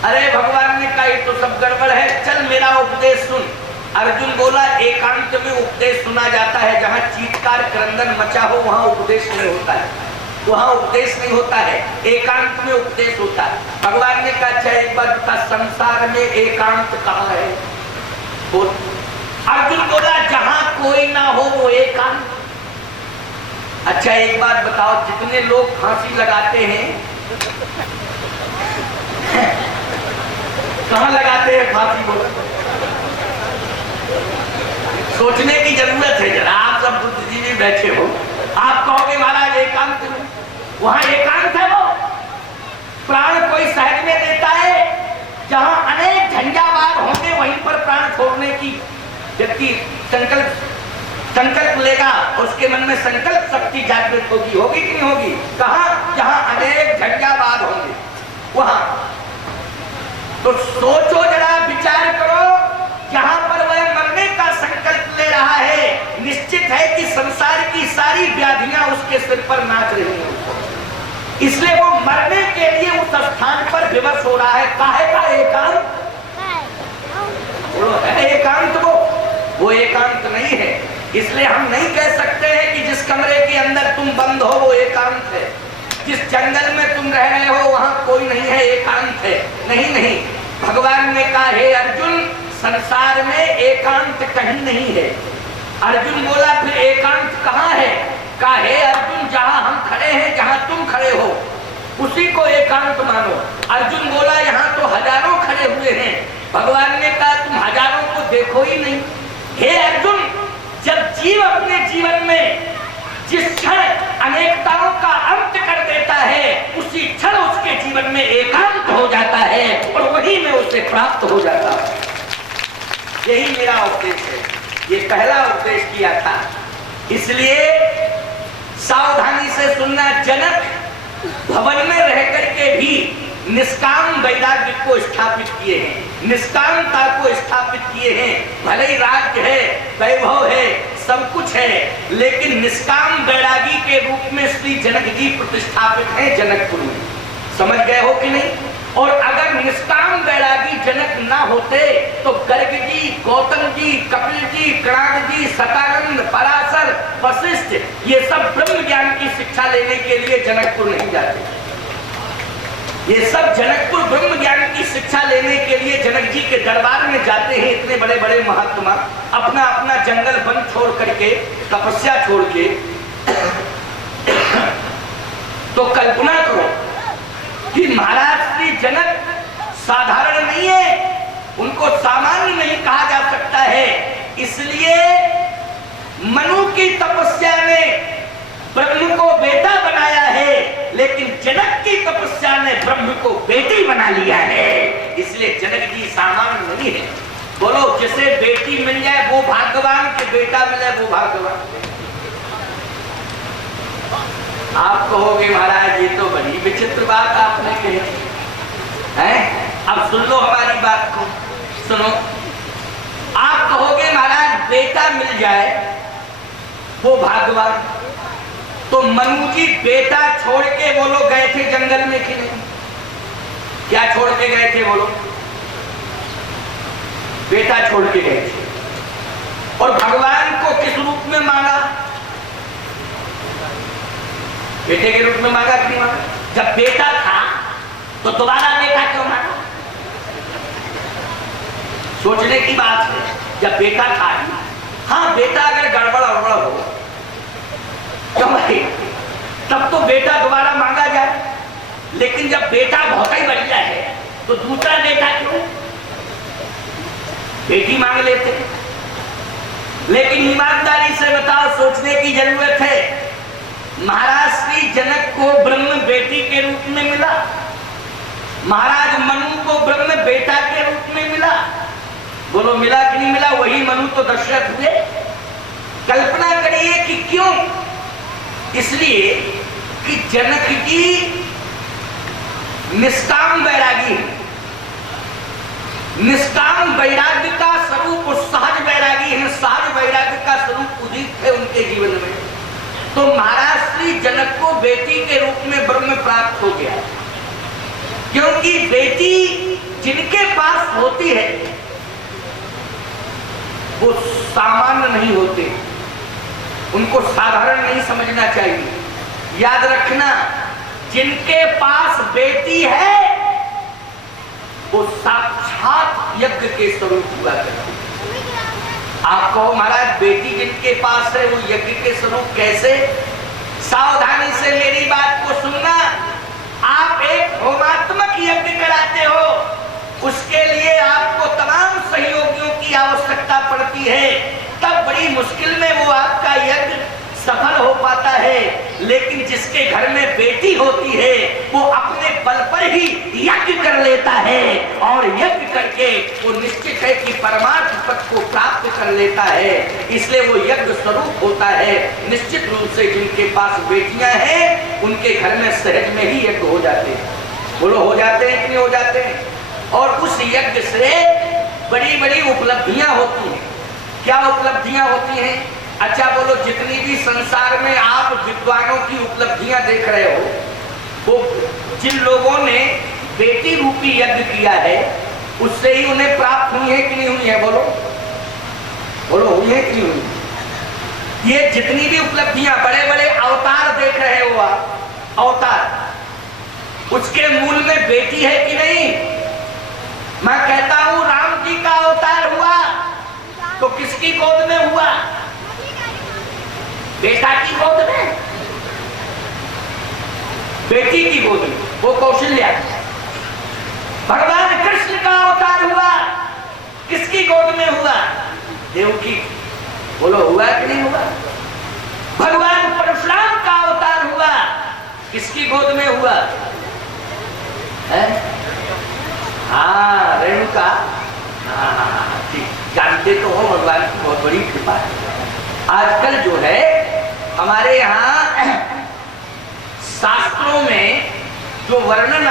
अरे भगवान ने कहा ये तो सब गड़बड़ है, चल मेरा उपदेश सुन। अर्जुन बोला एकांत में उपदेश सुना जाता है, जहाँ चीत्कार क्रंदन मचा हो वहाँ उपदेश नहीं होता है, वहाँ उपदेश नहीं होता है, एकांत में उपदेश होता है। भगवान ने कहा अच्छा एक बात बता, संसार में एकांत कहाँ है? बोल। अर्जुन बोला जहाँ कोई ना हो वो एकांत। अच्छा एक बात बताओ, जितने लोग फांसी लगाते हैं कहाँ लगाते हैं फांसी? बोलो, सोचने की जरूरत है जरा। आप सब बुद्धिजीवी बैठे हो, आप कहोगे महाराज एकांत में, वहां एकांत है वो। प्राण कोई सहज में देता है, जहां अनेक झंझावार होंगे वहीं पर प्राण छोड़ने की व्यक्ति संकल्प लेगा, उसके मन में संकल्प शक्ति जागृत होगी, होगी कि नहीं होगी? कहां? जहां अनेक झंझावार होंगे वहां। तो सोचो जरा, विचार करो, जहां पर वह मरने का संकल्प ले रहा है, निश्चित है कि संसार की सारी व्याधियां उसके सिर पर नाच रही हैं, इसलिए वो मरने के लिए उस स्थान पर विवश हो रहा है। काहे का एकांत? वो है एकांत, वो एकांत नहीं है। इसलिए हम नहीं कह सकते हैं कि जिस कमरे के अंदर तुम बंद हो वो एकांत है, जिस जंगल में तुम रह रहे हो वहां कोई नहीं है, एकांत है। नहीं नहीं, भगवान ने कहा हे अर्जुन, संसार में एकांत कहीं नहीं है। अर्जुन बोला फिर एकांत कहाँ है? कहा हे अर्जुन, जहां हम खड़े हैं, जहां तुम खड़े हो उसी को एकांत मानो। अर्जुन बोला यहाँ तो हजारों खड़े हुए हैं। भगवान ने कहा तुम हजारों को देखो ही नहीं। हे अर्जुन, जब जीव अपने जीवन में जिस क्षण अनेकताओं का अंत कर देता है, उसी क्षण उसके जीवन में एकांत हो जाता है और वही में उसे प्राप्त हो जाता है। यही मेरा उपदेश है, ये पहला उपदेश किया था। इसलिए सावधानी से सुनना। जनक भवन में रह करके भी निष्काम वैराग्य को स्थापित किए हैं, निष्कामता को स्थापित किए हैं। भले ही राज्य है, वैभव है, सब कुछ है, लेकिन निष्काम वैरागी के रूप में श्री जनक जी प्रतिष्ठापित हैं जनकपुर में। समझ गए हो कि नहीं? और अगर निष्काम वैरागी जनक ना होते तो गर्ग जी, गौतम जी, कपिल जी, कणाद जी, सतानंद, पराशर, वशिष्ठ, ये सब ब्रह्म ज्ञान की शिक्षा लेने के लिए जनकपुर नहीं जाते। ये सब जनकपुर ब्रह्म ज्ञान की शिक्षा लेने के लिए जनक जी के दरबार में जाते हैं। इतने बड़े बड़े महात्मा अपना अपना जंगल वन छोड़ करके, तपस्या छोड़ के। तो कल्पना करो कि महाराज श्री जनक साधारण नहीं है, उनको सामान्य नहीं कहा जा सकता है। इसलिए मनु की तपस्या ने ब्रह्म को बेटा बनाया है, लेकिन जनक की तपस्या ने ब्रह्म को बेटी बना लिया है। इसलिए जनक जी सामान्य नहीं है। बोलो, जिसे बेटी मिल जाए वो भाग्यवान, के बेटा मिले वो भाग्यवान। आप कहोगे महाराज ये तो बड़ी विचित्र बात आपने कही है। अब सुन लो हमारी बात को, सुनो। आप कहोगे महाराज बेटा मिल जाए वो भाग्यवान। तो मनु जी बेटा छोड़ के वो लोग गए थे जंगल में कि नहीं? क्या छोड़ के गए थे वो लोग? बेटा छोड़ के गए थे। और भगवान को किस रूप में मांगा? बेटे के रूप में मांगा कि नहीं मांगा? जब बेटा था तो दोबारा बेटा क्यों मांगा? सोचने की बात है। जब बेटा था, हाँ बेटा अगर गड़बड़ अड़बड़ हो क्यों भाई, तब तो बेटा दोबारा मांगा जाए। लेकिन जब बेटा बहुत ही बढ़िया है तो दूसरा बेटा क्यों? बेटी मांग लेते। लेकिन ईमानदारी से बताओ, सोचने की जरूरत है। महाराज श्री जनक को ब्रह्म बेटी के रूप में मिला, महाराज मनु को ब्रह्म बेटा के रूप में मिला। बोलो मिला कि नहीं मिला? वही मनु तो दशरथ हुए। कल्पना करिए कि क्यों? इसलिए कि जनक जी निष्काम वैरागी, निष्काम वैराग्य का स्वरूप सहज वैरागी है। सहज वैराग्य का स्वरूप उदित है उनके जीवन में। तो महाराज श्री जनक को बेटी के रूप में ब्रह्म प्राप्त हो गया, क्योंकि बेटी पास होती है वो सामान्य नहीं होते, उनको साधारण नहीं समझना चाहिए। याद रखना, जिनके पास बेटी है वो साक्षात यज्ञ के स्वरूप हुआ करती है। आप कहो महाराज बेटी जिनके पास है वो यज्ञ के स्वरूप कैसे? सावधानी से मेरी बात को सुनना। आप एक होमात्मक यज्ञ कराते हो, उसके लिए आपको तमाम सहयोगियों की आवश्यकता पड़ती है, तब बड़ी मुश्किल में वो आपका यज्ञ सफल हो पाता है। लेकिन जिसके घर में बेटी होती है वो अपने बल पर ही यज्ञ कर लेता है और यज्ञ करके वो निश्चित है कि परमार्थ पद को प्राप्त कर लेता है, इसलिए वो यज्ञ स्वरूप होता है। निश्चित रूप से जिनके पास बेटियां हैं उनके घर में सहज में ही यज्ञ हो जाते हैं। बोलो हो जाते हैं कि नहीं हो जाते हैं? और उस यज्ञ से बड़ी बड़ी उपलब्धियां होती हैं। क्या उपलब्धियां होती हैं? अच्छा बोलो, जितनी भी संसार में आप विद्वानों की उपलब्धियां देख रहे हो, वो जिन लोगों ने बेटी रूपी यज्ञ किया है उससे ही उन्हें प्राप्त हुई है कि नहीं हुई है? बोलो बोलो, हुई है कि नहीं हुई? ये जितनी भी उपलब्धियां, बड़े बड़े अवतार देख रहे हो आप, अवतार, उसके मूल में बेटी है कि नहीं? मैं कहता हूं राम जी का अवतार हुआ तो किसकी गोद में हुआ? बेटा की गोद में, बेटी की गोद में, वो कौशल्या। भगवान कृष्ण का अवतार हुआ किसकी गोद में हुआ? देवकी। बोलो हुआ कि नहीं हुआ? भगवान परशुराम का अवतार हुआ किसकी गोद में हुआ? हाँ, रेणुका। हाँ ठीक, जानते तो हो भगवान की बहुत बड़ी कृपा है। आजकल जो है हमारे यहाँ शास्त्रों में जो वर्णन